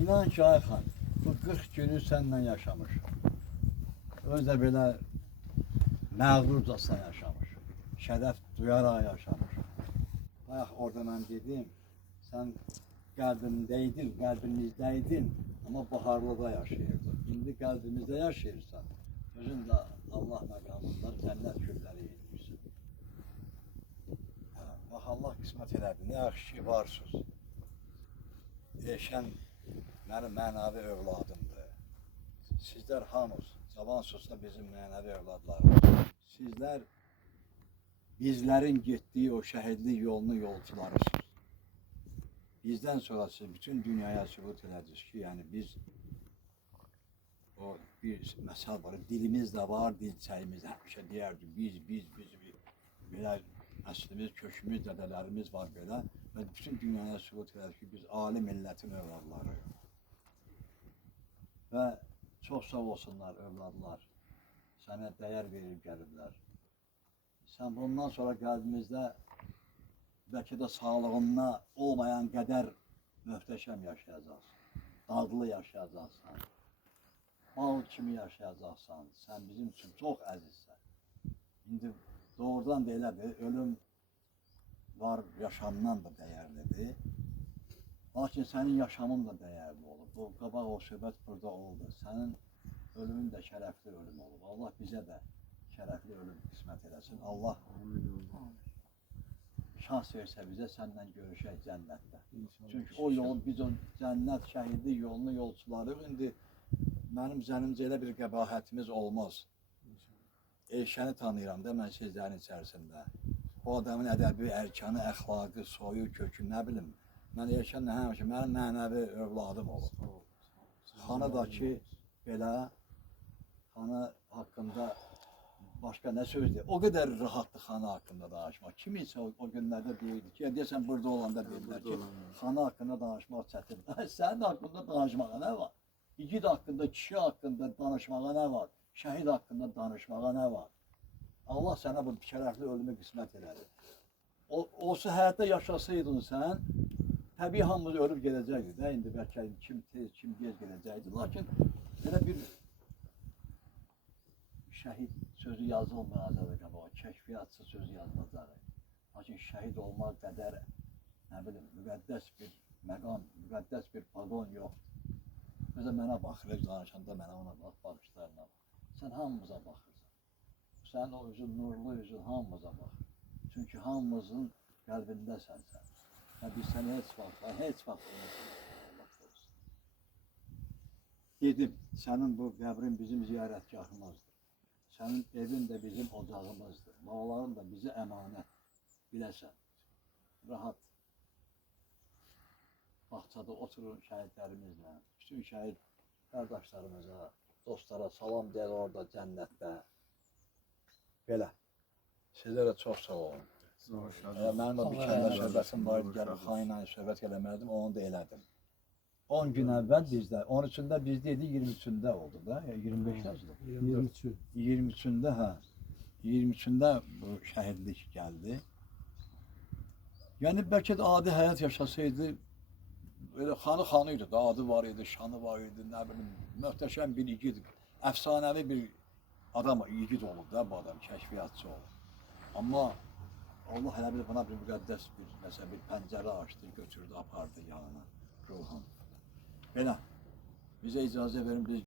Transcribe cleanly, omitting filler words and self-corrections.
İnan ki Ayxan, bu 40 günü səndən yaşamış. Özə belə məğrurcasına yaşamış. Şərəf duyaraq yaşamış. Bayaq orada mən dedim, sən qəlbimdəydin, qəlbimizdeydin, amma baharlıda yaşayırdın. İndi qəlbimizdə yaşayırsan, özün də Allah məqamında cənnət gülləri edirsən. Bax, Allah qismət elədi, nə yaxşı ki varsınız. Eşən mənim mənəvi övladımdır. Sizlər hamınız, cavansınızsa bizim mənəvi övladlarımız. Sizlər bizlərin getdiyi o şəhidlik yolunu yolcularısınız. Bizdən sonra siz bütün dünyaya sübut elədiniz ki, yəni biz o bir məsəl var, dilimiz də var, dilçəyimiz həmişə deyərdi, biz, belə əslimiz, kökümüz, dədələrimiz var belə və bütün dünyaya sübut elədik ki, biz ali millətin övladlarıyıq. Və çox sağ olsunlar övladlar, sənə dəyər verib gəliblər. Sən bundan sonra qəlbimizdə bəlkə də sağlığına olmayan qədər möhtəşəm yaşayacaqsan, dadlı yaşayacaqsan, bal kimi yaşayacaqsan, sən bizim üçün çox əzizsən. İndi doğrudan da elədir, ölüm var, yaşamdan da dəyərlidir. Lakin sənin yaşamın da dəyərli olub. Bu qabaq o söhbət burada oldu. Sənin ölümün də şərəfli ölüm olub. Allah bizə də şərəfli ölüm qismət eləsin. Allah şans versə bizə səndən görüşək cənnətdə. Çünki o yol, biz o cənnət şəhidlik yolunu yolçularıq. İndi mənim zənimcə elə bir qəbahətimiz olmaz. Eşəni tanıyıram da mən sizlərin içərisində. O adamın ədəbi, ərkanı, əxlaqı, soyu, kökü, nə bilim. Mən Eşənlə həmişə mənim mənəvi övladım olub. Xanı da ki, belə, xanı haqqında başqa nə sözdür? O qədər rahatdır xanı haqqında danışmaq. Kim isə o günlərdə deyirdi ki, deyəsən burada olanda deyirlər ki, xanı haqqında danışmaq çətindir. Sənin haqqında danışmağa nə var? İgid haqqında, kişi haqqında danışmağa nə var? Şəhid haqqında danışmağa nə var? Allah sənə bu şərəfli ölümü qismət elədi. Olsa həyatda yaşasaydın sən, təbii hamımız ölüb gedəcəkdi də, indi bəlkə kim tez, kim gec gedəcəkdi. Lakin belə bir şəhid sözü yazılmayacaq qabağa, kəşfiyyatçı sözü yazılacaq. Lakin şəhid olmaq qədər, nə bilim, müqəddəs bir məqam, müqəddəs bir paqon yoxdur. Özə mənə baxır, danışanda mənə ona baxışlarına bax. Sən hamımıza baxırsan. Sən o üzün, nurlu üzün hamımıza baxır. Çünki hamımızın qəlbindəsən sən. Və biz səni heç vaxt unutmayacağıq. Dedim, sənin bu qəbrin bizim ziyarətgahımızdır. Sənin evin də bizim ocağımızdır. Bağların da bizə əmanət, biləsən. Rahat bağçada oturun şəhidlərimizlə, bütün şəhid qardaşlarımıza, dostlara salam deyər orada cənnətdə. Belə, sizlərə çox sağ olun. Mənim də bir kəllə söhbətim var idi, gəlib xanla söhbət eləməliydim, onu da elədim. 10 gün əvvəl bizdə, 13-də bizdə idi, 23-də oldu da, 25-də oldu. 23-də, hə, 23-də bu şəhidlik gəldi. Yəni, bəlkə də adi həyat yaşasaydı, böyle xanı idi da, adı var idi, şanı var idi, nə bilim, möhtəşəm bir igid, əfsanəvi bir adam, igid olub da bu adam, kəşfiyyatçı olub. Amma Allah hələ bir buna bir müqəddəs bir pəncərə açdı, götürdü, apardı yanına, ruhun. Belə, bizə icazə verin, biz